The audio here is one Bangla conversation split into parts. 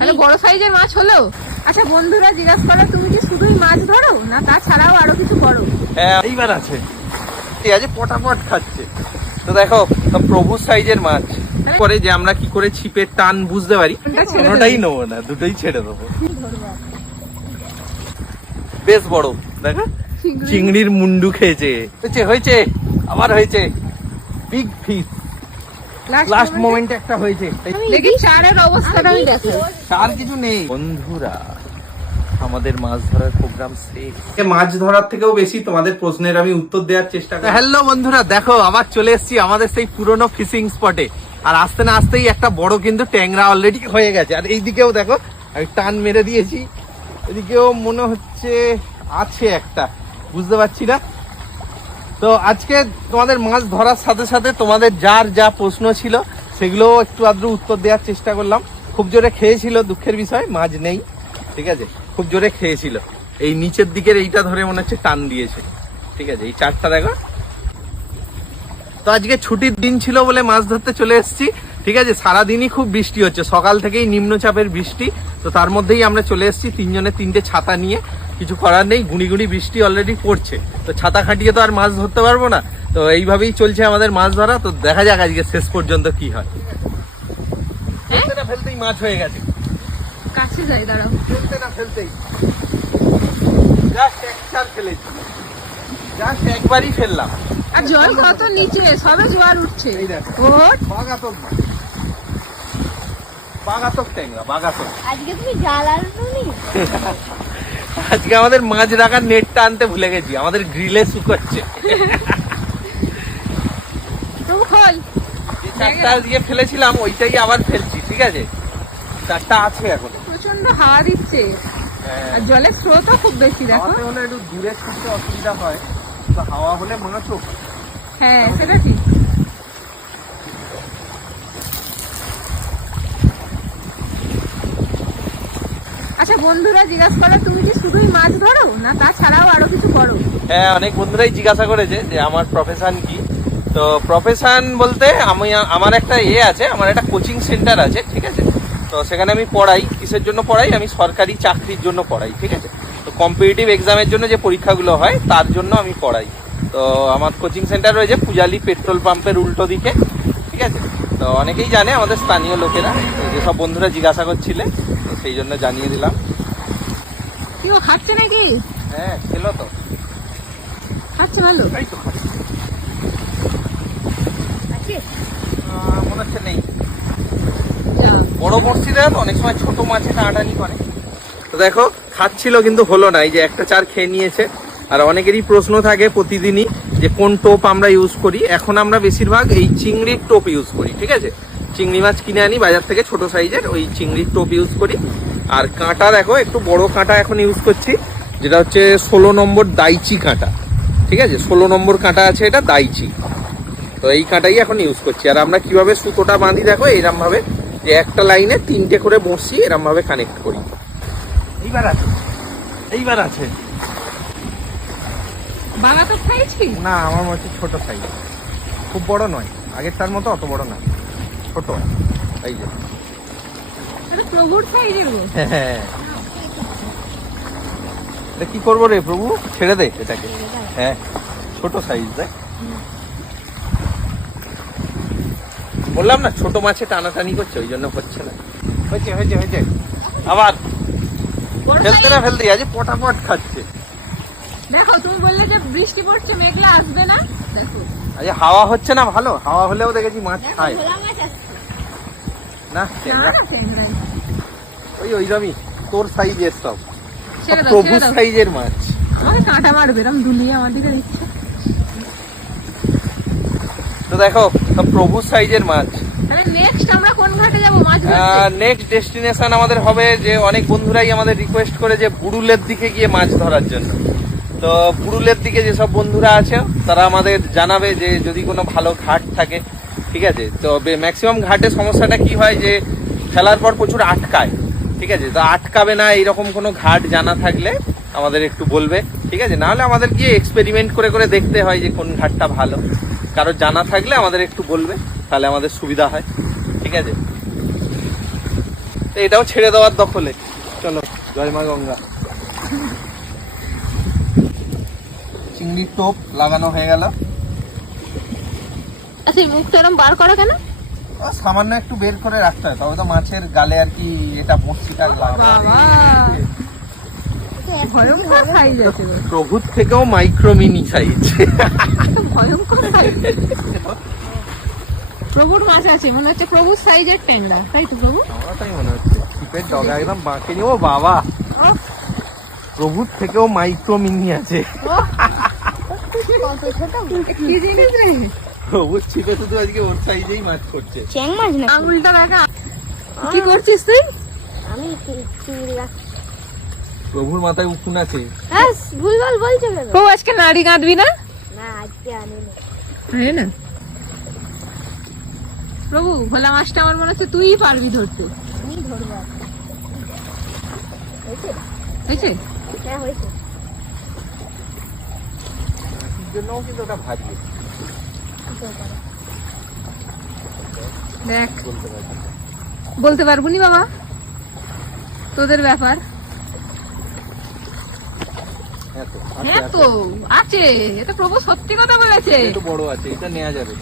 তাহলে বড় সাইজের মাছ হলো। আচ্ছা বন্ধুরা জিজ্ঞাসা করে তুমি কি শুধুই মাছ ধরো না তাছাড়াও আরো কিছু করো? হ্যাঁ এইবার আছে, ঠিক আছে, পটাপট খাচ্ছে। তো দেখো প্রভু সাইজের মাছ করে যে আমরা কি করে ছিপের টান বুঝতে পারি, কোনোটাই নেবো না, দুটোই ছেড়ে দেবো। বেশ বড় দেখো, চিংড়ির মুন্ডু খেয়েছে। হয়েছে হয়েছে, আবার হয়েছে, বিগ ফিশ। লাস্ট মোমেন্টে একটা হয়েছে। দেখি চারের অবস্থাটা আমি দেখো। আর কিছু নেই বন্ধুরা, আমাদের মাছ ধরার প্রোগ্রাম শেষ। মাছ ধরার থেকেও বেশি তোমাদের প্রশ্নের আমি উত্তর দেওয়ার চেষ্টা করি। হ্যালো বন্ধুরা, দেখো আবার চলে এসেছি আমাদের সেই পুরনো ফিশিং স্পটে। আর আসতে না আসতেই একটা বড় কিন্তু ট্যাংরা অলরেডি হয়ে গেছে। আর এইদিকেও দেখো আমি টান মেরে দিয়েছি, এদিকেও মনে হচ্ছে আছে একটা, বুঝতে পারছি না। তো আজকে তোমাদের মাছ ধরার সাথে সাথে তোমাদের যার যা প্রশ্ন ছিল সেগুলো একটু আদ্র উত্তর দেওয়ার চেষ্টা করলাম। খুব জোরে খেয়েছিল, দুঃখের বিষয় মাছ নেই, ঠিক আছে, খুব জোরে খেয়েছিল। এই নিচের দিকের এইটা ধরে মনে হচ্ছে টান দিয়েছে, ঠিক আছে, এই চারটা দেখো। তো আজকে ছুটির দিন ছিল বলে মাছ ধরতে চলে এসেছি, ঠিক আছে। সারাদিনই খুব বৃষ্টি হচ্ছে, সকাল থেকেই নিম্নচাপের বৃষ্টি। তো তার মধ্যেই আমরা চলে এসেছি তিনজনে তিনটে ছাতা নিয়ে। কিছু করার নেই, গুঁড়ি গুঁড়ি বৃষ্টি অলরেডি পড়ছে, তো ছাতা খাটিয়ে তো আর মাছ ধরতে পারবো না। তো এইভাবেই চলছে আমাদের মাছ ধরা। তো দেখা যাক আজকে শেষ পর্যন্ত কি হয়। ফেলতে না ফেলতেই মাছ হয়ে গেছে, কাছে যাই দাঁড়াও। ফেলতে না ফেলতেই জাস্ট একবার ফেলেছি, জাস্ট একবারই ফেললাম। আর জল কত নিচে, সবে জোয়ার উঠছে। এই দেখো, ওট বাগাতক মাছ, বাগাতক ট্যাংরা, বাগাতক। আজকে তুমি জাল আননি? আজকে আমাদের মাছ রাখার নেটটা আনতে ভুলে গেছি, আমাদের গ্রিলে শুকাচ্ছে। তুমি খোল। যে চারটা আজকে ফেলেছিলাম ওইটাই আবার ফেলছি, ঠিক আছে, চারটা আছে এখন। প্রচন্ড হাওয়া দিচ্ছে আর জলের স্রোতও খুব বেশি দেখো। হাওয়াতে হলে একটু দূরে ছুটতে অসুবিধা হয়, তো হাওয়া হলে মাছও। হ্যাঁ সেটা ঠিক। আচ্ছা বন্ধুরা জিজ্ঞাসা করে তুমি কি শুধুই মাছ ধরো না তাছাড়াও আরো কিছু করো? হ্যাঁ, অনেক বন্ধুরাই জিজ্ঞাসা করেছে যে আমার প্রফেশন কি। তো প্রফেশন বলতে আমার একটা আছে, আমার একটা কোচিং সেন্টার আছে, ঠিক আছে। তো সেখানে আমি পড়াই। কিসের জন্য পড়াই? আমি সরকারি চাকরির জন্য পড়াই, ঠিক আছে। তো কম্পিটিটিভ এক্সামের জন্য যে পরীক্ষাগুলো হয় তার জন্য আমি পড়াই। তো আমার কোচিং সেন্টার রয়েছে পূজালি পেট্রোল পাম্পের উল্টো দিকে, ঠিক আছে। তো অনেকেই জানে আমাদের স্থানীয় লোকেরা, যেসব বন্ধুরা জিজ্ঞাসা করছিলে, তো সেই জন্য জানিয়ে দিলাম। কি ও খাচ্ছে নাকি? হ্যাঁ খেলো তো, খাচ্ছে ভালো। এই তো খাচ্ছি। আছে? মনে হচ্ছে নেই। যা। বড় বড়শিতে তো অনেক সময় ছোট মাছে টানাটানি করে। তো দেখো খাচ্ছিল কিন্তু হলো না, এই যে একটা চার খেয়ে নিয়েছে। আর অনেকেরই প্রশ্ন থাকে প্রতিদিনই যে কোন টোপ আমরা ইউজ করি। এখন আমরা বেশিরভাগ এই চিংড়ির টোপ ইউজ করি, ঠিক আছে। চিংড়ি মাছ কিনে আনি বাজার থেকে ছোট সাইজের, ওই চিংড়ির টোপ ইউজ করি। আর কাঁটা দেখো একটু বড় কাঁটা এখন ইউজ করছি, যেটা হচ্ছে 16 নম্বর দাইচি কাঁটা, ঠিক আছে। 16 নম্বর কাঁটা আছে, এটা দাইচি। তো এই কাঁটাই এখন ইউজ করছি। আর আমরা কিভাবে সুতোটা বাঁধি দেখো, এরম ভাবে যে একটা লাইনে তিনটে করে বসি, এরম ভাবে কানেক্ট করি। এইবার আছে, এইবার আছে। বাবা তো খাইছি। না, আমার মনে হচ্ছে ছোট সাইজ, খুব বড় নয়, আগেরটার মতো অত বড় না, ছোট। এই যে এটা প্রভুর সাইজের গো। হ্যাঁ, এটা কি করবো রে প্রভু, ছেড়ে দে এটাকে। হ্যাঁ ছোট সাইজ দেখ, বললাম না ছোট মাছে টানাটানি করছে, ওই জন্য হচ্ছে না। হয়েছে হয়েছে হয়েছে, আবার ফেলতে না ফেলতে আজ পটাপট খাচ্ছে। দেখো তুমি বললে যে বৃষ্টি পড়ছে, মেঘলা আসবে না, দেখো আজ হাওয়া হচ্ছে না, ভালো হাওয়া হলেও দেখেছি মাছ খায় ভোলা মাছ আসছে। না। না ট্যাংরাই। ওইরকমই তোর সাইজের সব, ছেড়ে দাও প্রভু ছেড়ে দাও। সাইজের মাছ। আমাকে কাঁটা মারবে এরম দুলিয়ে আমার দিকে দিচ্ছে। তো দেখো সব প্রভু সাইজের মাছ। তাহলে নেক্সট আমরা কোন ঘাটে যাবো মাছ ধরতে? নেক্সট ডেস্টিনেশন আমাদের হবে যে অনেক বন্ধুরাই আমাদের রিকোয়েস্ট করে যে বুড়ুলের দিকে গিয়ে মাছ ধরার জন্য। তো বুড়ুলের দিকে যেসব বন্ধুরা আছে তারা আমাদের জানাবে যে যদি কোনো ভালো ঘাট থাকে, ঠিক আছে। তো ম্যাক্সিমাম ঘাটে সমস্যাটা কি হয় যে ফেলার পর প্রচুর আটকায়, ঠিক আছে। তো আটকাবে না এরকম কোনো ঘাট জানা থাকলে আমাদের একটু বলবে, ঠিক আছে। নাহলে আমাদের গিয়ে এক্সপেরিমেন্ট করে করে দেখতে হয় যে কোন ঘাটটা ভালো। কারো জানা থাকলে আমাদের একটু বলবে, তাহলে আমাদের সুবিধা হয়, ঠিক আছে। এটাও ছেড়ে দেওয়ার দখলে। চলো, জয় মা গঙ্গা। চিংড়ির টোপ লাগানো হয়ে গেল। আচ্ছা, এই মুখটা এরকম বার করা কেন? সামান্য একটু বের করে রাখতে হয়, তবে তো মাছের গালে আর কি এটা বড়শিটা বাবা, ভয়ঙ্কর সাইজ আছে গো। প্রভুর থেকেও মাইক্রো মিনি সাইজ। ভয়ঙ্কর সাইজ। প্রভুর মাছ আছে, মনে হচ্ছে প্রভুর সাইজের ট্যাংরা, তাই তো প্রভু? আমার তাই মনে হচ্ছে। ছিপের ডগা একদম বাঁকে নিও বাবা, প্রভুর থেকেও মাইক্রো মিনি আছে। কি জিনিস রে? প্রভুর ছিপে শুধু আজকে ওর সাইজেই মাছ করছে। চ্যাং মাছ না? আঙুলটা দেখা। কি করছিস তুই? আমি চিংড়ি গাছ। প্রভুর মাথায় উকুন আছে। হ্যাঁ, ভুলভাল বলছো কেন? প্রভু আজকে নাড়ি গাঁদবি না? না, আজকে আনিনি। হ্যাঁ না প্রভু, ভোলা মাছটা আমার মনে হচ্ছে তুই পারবি ধরতে। আমি ধরবো। হয়েছে? হয়েছে? হ্যাঁ, হয়েছে। এর জন্যও কিন্তু ওটা ভারী দেখ, বলতে পারছি। বলতে পারবো নি বাবা, তোদের ব্যাপার। হ্যাঁ তো, হ্যাঁ তো আছে, এটা প্রভু সত্যি কথা বলেছে। একটু বড় আছে, এটা নেওয়া যাবে।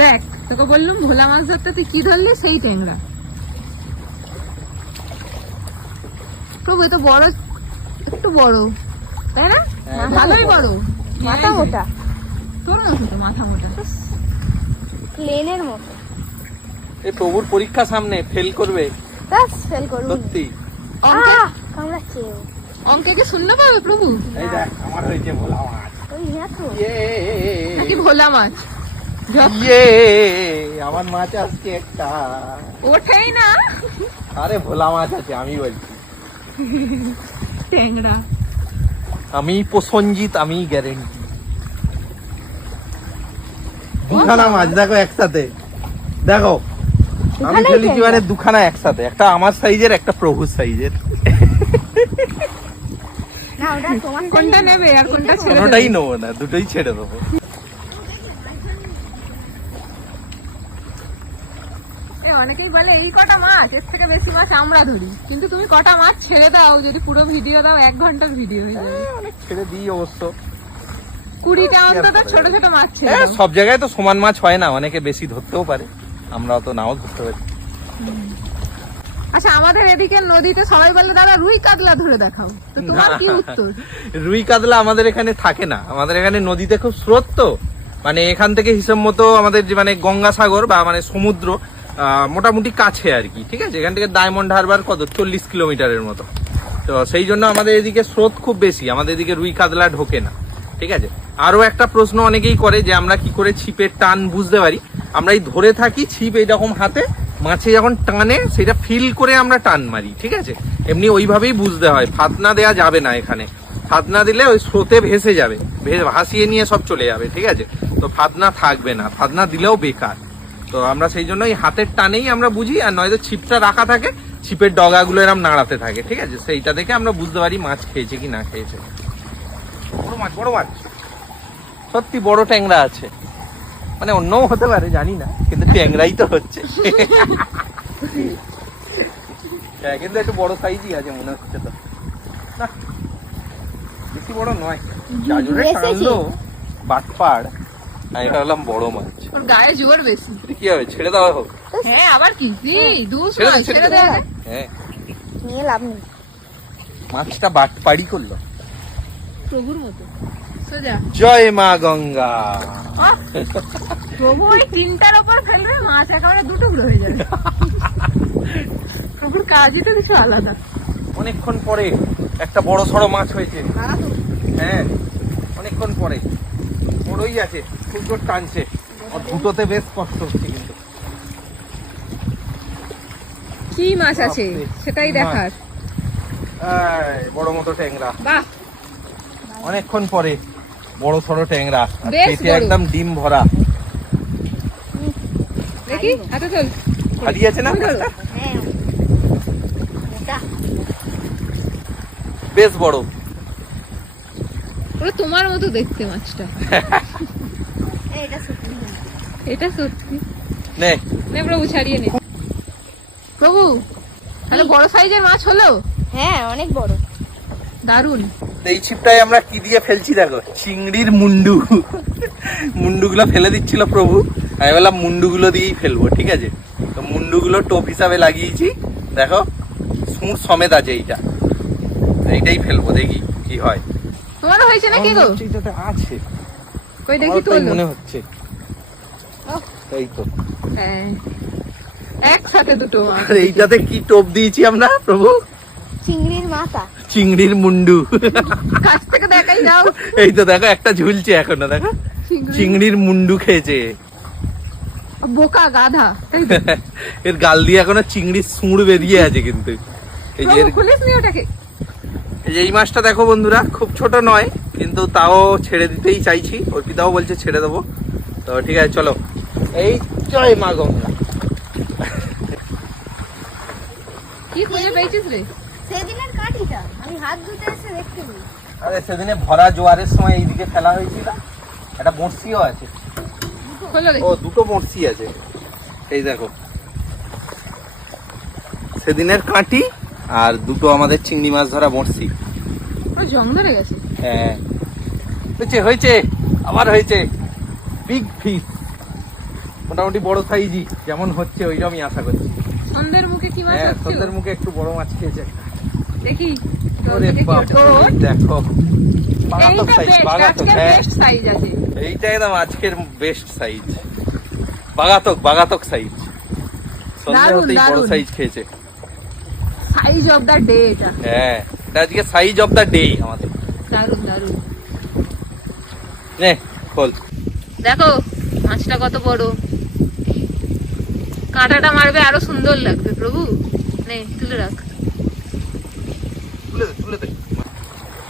দেখ, তোকে বললাম ভোলা মাছ ধরতে, তুই কি ধরলি? সেই ট্যাংরা। প্রভু এটা বড়, একটু বড়, তাই না? হ্যাঁ, ভালোই বড়, মাথা মোটা, তোর মতো তো মাথা মোটা। প্লেনের মতো। এই প্রভুর পরীক্ষা সামনে, ফেল করবে ব্যাস, ফেল করবো। সত্যি। কামড়াচ্ছে। অঙ্কে কি শূন্য পাবে প্রভু? এই দেখ, আমার হয়েছে ভোলা মাছ। ওই হ্যাঁ তো। নাকি ভোলা মাছ? ইয়ে, আমার মাছ আজকে একটা। ওঠেই না। আরে ভোলা মাছ আছে, আমি বলছি। ট্যাংরা। আমি প্রসঞ্জিত, আমি গ্যারেন্টি। দুখানা মাছ দেখো একসাথে, দেখো আমি ফেলেছি মানে দুখানা একসাথে, একটা আমার সাইজের, একটা প্রভুর সাইজের। না, ওটা তোমার কোনটা নেবে আর কোনটা ছেড়ে দেবে? কোনোটাই নেবো না, দুটোই ছেড়ে দেবো। অনেকেই বলে এই কটা মাছ, এর থেকে বেশি মাছ আমরা ধরি, কিন্তু তুমি কটা মাছ ছেড়ে দাও, যদি পুরো ভিডিও দাও 1 ঘন্টার ভিডিও হয়ে যাবে। অনেক ছেড়ে দিই অবশ্য। 20টা অন্তত ছোট ছোট মাছ ছেড়ে হ্যাঁ, দাও। সব জায়গায় তো সমান মাছ হয় না, অনেকে বেশি ধরতেও পারে, আমরা তো নাও ধরতে পারি। আচ্ছা, আমাদের এদিকে নদীতে সবাই বলে দাদা রুই কাতলা ধরে দেখাও, তো তোমার কি উত্তর? রুই কাতলা আমাদের এখানে থাকে না, আমাদের এখানে নদীতে খুব স্রোত তো, মানে এখান থেকে হিসাব মতো আমাদের যে মানে গঙ্গাসাগর বা মানে সমুদ্র মোটামুটি কাছে আর কি, ঠিক আছে? এখান থেকে ডায়মন্ড হারবার কত 40 কিলোমিটারের মতো, তো সেই জন্য আমাদের এদিকে স্রোত খুব বেশি, আমাদের এদিকে রুই কাতলা ঢোকে না, ঠিক আছে? আরো একটা প্রশ্ন অনেকেই করে যে আমরা কি করে ছিপের টান বুঝতে পারি। আমরা এই ধরে থাকি ছিপ এইরকম হাতে, মাছে যখন টানে সেটা ফিল করে আমরা টান মারি, ঠিক আছে? এমনি ওইভাবেই বুঝতে হয়, ফাতনা দেয়া যাবে না এখানে। ফাতনা দিলে ওই স্রোতে ভেসে যাবে, ভাসিয়ে নিয়ে সব চলে যাবে, ঠিক আছে? তো ফাতনা থাকবে না, ফাতনা দিলেও বেকার। তো আমরা সেই জন্য এই হাতের টানেই আমরা বুঝি, আর নয়তো ছিপটা রাখা থাকে, ছিপের ডগাগুলো এরকম নাড়াতে থাকে, ঠিক আছে? সেইটা দেখে আমরা বুঝতে পারি মাছ খেয়েছে কি না খেয়েছে। বড় মাছ, বড় মাছ, সত্যি বড় ট্যাংরা আছে, মানে অন্যও হতে পারে জানি না, কিন্তু ট্যাংরাই তো হচ্ছে। হ্যাঁ, কিন্তু একটু বড় সাইজই আছে মনে হচ্ছে তো, না বেশি বড় নয়। জাজুরে টানলো বাটপাড়, আমি ভাবলাম বড় মাছ। ওর গায়ে জোর বেশি। কি হবে, ছেড়ে দেওয়া হোক? হ্যাঁ, আবার কি দুধ ছেড়ে দে, ছেড়ে দেওয়া যায়। হ্যাঁ, নিয়ে লাভ নেই। মাছটা বাটপাড়ি করলো। প্রভুর মতো সোজা। জয় মা গঙ্গা। আহ, প্রভু ওই 3টার ওপর ফেলবে, মাছ একেবারে 2 টুকরো হয়ে যাবে। প্রভুর কাজই তো কিছু আলাদা। অনেকক্ষণ পরে একটা বড় সড়ো মাছ হয়েছে। হ্যাঁ, অনেকক্ষণ পরে বড়ই আছে, খুব জোর টানছে, আর দুটোতে বেশ কষ্ট হচ্ছে কিন্তু। কি মাছ আছে সেটাই দেখার। এই, বড় মতো ট্যাংরা, বাহ, অনেকক্ষণ পরে বড় সড়ো ট্যাংরা, আর বেশ পেটে বড়। একদম ডিম ভরা। দেখি হাতে চল। ভারী আছে না ধরো। মাছটা? হ্যাঁ, মোটা। বেশ বড়। ওরা তোমার মতো দেখতে মাছটা। এটা সত্যি। এটা সত্যি। নে, নে প্রভু, ছাড়িয়ে নে। প্রভু তাহলে বড় সাইজের মাছ হলো? হ্যাঁ অনেক বড়। দারুন। এই ছিপটায় আমরা কি দিয়ে ফেলছি দেখো, চিংড়ির মুন্ডু। মুন্ডুগুলো ফেলে দিচ্ছিল প্রভু, আমি বললাম মুন্ডুগুলো দিয়েই ফেলবো, ঠিক আছে। তো মুন্ডুগুলো টোপ হিসাবে লাগিয়েছি, দেখো সুর সমেত আছে এইটাই ফেলবো, দেখি কি হয়। তোমারও হয়েছে নাকি গো? এইটাতে আছে, কই দেখি আমার তো তাই মনে হচ্ছে। এই তো, হ্যাঁ একসাথে দুটো মাছ। আর এইটাতে কি টোপ দিয়েছি আমরা প্রভু? চিংড়ির মাথা। চিংড়ির মুন্ডু। কাছ থেকে দেখাই যাও। এই তো দেখো একটা ঝুলছে এখনো, দেখো চিংড়ির মুন্ডু খেয়েছে। বোকা গাধা, তাই তো? এর গাল দিয়ে এখনো চিংড়ির সুঁড় বেরিয়ে আছে কিন্তু। এই যে প্রভু, খুলিসনি ওটাকে? এই মাছটা দেখো বন্ধুরা, খুব ছোট নয় কিন্তু তাও ছেড়ে দিতেই চাইছি, অর্পিতাও বলছে ছেড়ে দেবো। তো ঠিক আছে চলো, এই জয় মা গঙ্গা। কি খুঁজে পেয়েছিস রে? সেদিনের কাঠিটা আমি হাত ধুতে এসে দেখতে পাই। আরে সেদিনে ভরা জোয়ারের সময় এইদিকে ফেলা হয়েছিল, একটা বড়শিও আছে। খোলো ও দেখি। দুটো বড়শি আছে, এই দেখো সেদিনের কাঁটি আর দুটো আমাদের চিংড়ি মাছ ধরা বড়শি। পুরো জং ধরে গেছে। হ্যাঁ হয়েছে হয়েছে, আবার হয়েছে বিগ ফিশ, মোটামুটি বড় সাইজই যেমন হচ্ছে ওইটা আমি আশা করছি। সন্ধ্যের মুখে কি মাছ হ্যাঁ হচ্ছে? সন্ধ্যের মুখে একটু বড় মাছ খেয়েছে। দেখি। ওরে বাপ, দেখো বাগাতক সাইজ, বাগাতক, হ্যাঁ বেস্ট সাইজ আছে। এইটা একদম আজকের বেস্ট সাইজ, বাগাতক সাইজ। সন্ধ্যে দারুণ, হতেই বড় দারুণ। সাইজ খেয়েছে। সাইজ অফ দা ডে এটা। হ্যাঁ এটা আজকে সাইজ অফ দা ডে আমাদের। দারুন দারুন। নে খোল। দেখো মাছটা কত বড়, কাঁটাটা মারবে আরো সুন্দর লাগবে। প্রভু নে তুলে রাখ। তুলে দে, তুলে দে।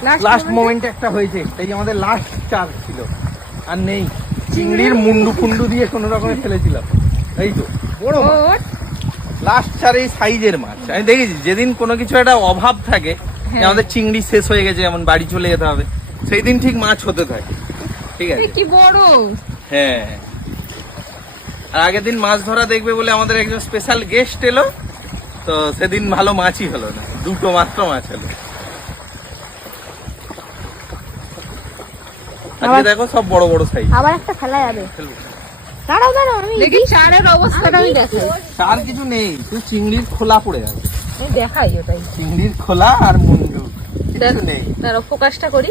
লাস্ট লাস্ট মোমেন্টে একটা হয়েছে, এই আমাদের লাস্ট চার ছিল, আর নেই। চিংড়ির মুন্ডু ফুন্ডু দিয়ে কোনো রকমে ফেলেছিলাম, এই তো বড় মাছ। লাস্ট চার এই সাইজের মাছ। আমি দেখেছি যেদিন কোনো কিছু একটা অভাব থাকে, যে আমাদের চিংড়ি শেষ হয়ে গেছে, যেমন বাড়ি চলে যেতে হবে, সেই দিন ঠিক মাছ হতে থাকে, ঠিক আছে। কি বড়। হ্যাঁ, আর আগের দিন মাছ ধরা দেখবে বলে আমাদের একজন স্পেশাল গেস্ট এলো, তো সেদিন ভালো মাছই হলো না, দুটো মাত্র মাছ হলো। আজকে দেখো সব বড় বড় সাইজ। আবার একটা ফেলা যাবে। দাঁড়াও দাঁড়াও আমি দেখি চারের অবস্থাটা আমি দেখাই। আর কিছু নেই, তুই চিংড়ির খোলা পড়ে আছে, আমি দেখাই ওটাই। চিংড়ির খোলা আর মুন্ডু, কিছু দেখো নেই। দাঁড়াও ফোকাসটা করি।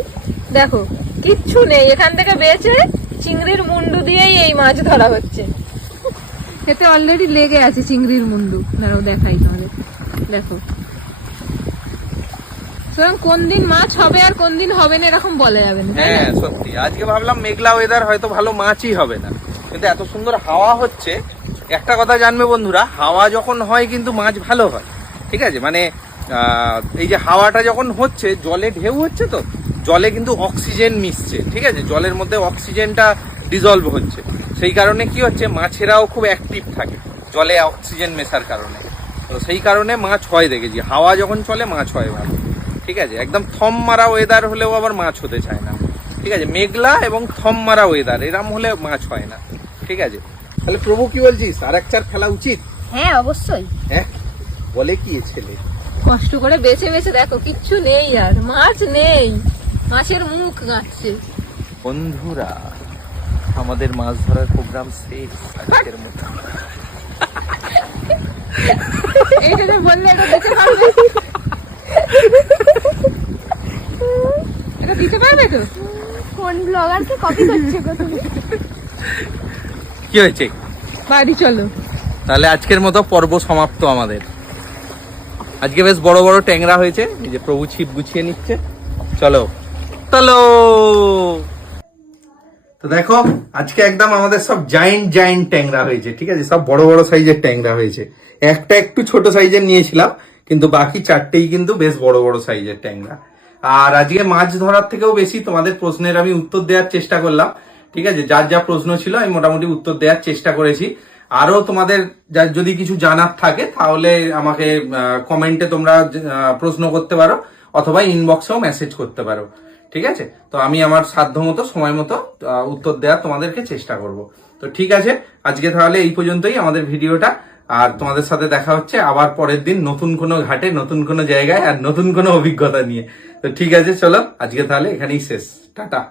দেখো কিচ্ছু নেই এখান থেকে, বেঁচে চিংড়ির মুন্ডু দিয়েই এই মাছ ধরা হচ্ছে। এতে অলরেডি লেগে আছে চিংড়ির মুন্ডু। দাঁড়াও দেখাই তোমাদের, দেখো। সুতরাং কোন দিন মাছ হবে আর কোন দিন হবে না এরকম বলা যাবে না, তাই না? হ্যাঁ সত্যি, আজকে ভাবলাম মেঘলা ওয়েদার, হয়তো ভালো মাছই হবে না, কিন্তু এত সুন্দর হাওয়া হচ্ছে। একটা কথা জানবে বন্ধুরা, হাওয়া যখন হয় কিন্তু মাছ ভালো হয়, ঠিক আছে। মানে এই যে হাওয়াটা যখন হচ্ছে, জলে ঢেউ হচ্ছে, তো জলে কিন্তু অক্সিজেন মিশছে, ঠিক আছে, জলের মধ্যে অক্সিজেনটা ডিজলভ হচ্ছে, সেই কারণে কি হচ্ছে, মাছেরাও খুব অ্যাক্টিভ থাকে জলে অক্সিজেন মেশার কারণে। তো সেই কারণে মাছ হয় দেখেছি, হাওয়া যখন চলে মাছ হয় ভালো, ঠিক আছে। একদম থম মারা ওয়েদার হলেও আবার মাছ হতে চায় না, ঠিক আছে। মেঘলা এবং থম মারা ওয়েদার এরম হলে মাছ হয় না, ঠিক আছে। তাহলে প্রভু কি বলছিস, আর এক চার ফেলা উচিত? হ্যাঁ অবশ্যই। হ্যাঁ বলে কি এ ছেলে। কষ্ট করে বেছে বেছে দেখো, কিচ্ছু নেই আর মাছ নেই, মাছের মুখ গাচ্ছে। বন্ধুরা আমাদের মাছ ধরার প্রোগ্রাম শেষ আজকের মতো। এইটা যে বললে এটা দিতে পারবে, এটা দিতে পারবে তো? কোন ব্লগারকে কপি করছো গো তুমি? কি হয়েছে? বাড়ি চলো। তাহলে আজকের মতো পর্ব সমাপ্ত আমাদের। আজকে বেশ বড় বড় ট্যাংরা হয়েছে, এই যে প্রভু ছিপ গুছিয়ে নিচ্ছে। চলো চলো। তো দেখো আজকে একদম আমাদের সব জায়েন্ট ট্যাংরা হয়েছে, ঠিক আছে, সব বড় বড় সাইজের ট্যাংরা হয়েছে। একটা একটু ছোট সাইজের নিয়েছিলাম, কিন্তু বাকি চারটেই কিন্তু বেশ বড় বড় সাইজের ট্যাংরা। আর আজকে মাছ ধরার থেকেও বেশি তোমাদের প্রশ্নের আমি উত্তর দেওয়ার চেষ্টা করলাম, ঠিক আছে। যার যা প্রশ্ন ছিল আমি মোটামুটি উত্তর দেওয়ার চেষ্টা করেছি। আরো তোমাদের যদি কিছু জানার থাকে তাহলে আমাকে কমেন্টে তোমরা প্রশ্ন করতে পারো, অথবা ইনবক্সেও মেসেজ করতে পারো, ঠিক আছে। তো আমি আমার সাধ্য মতো সময় মতো উত্তর দেওয়ার তোমাদেরকে চেষ্টা করব। তো ঠিক আছে, আজকে তাহলে এই পর্যন্তই আমাদের ভিডিওটা। আর তোমাদের সাথে দেখা হচ্ছে আবার পরের দিন নতুন কোনো ঘাটে, নতুন কোনো জায়গায় আর নতুন কোনো অভিজ্ঞতা নিয়ে। তো ঠিক আছে, চলো আজকে তাহলে এখানেই শেষ, টাটা।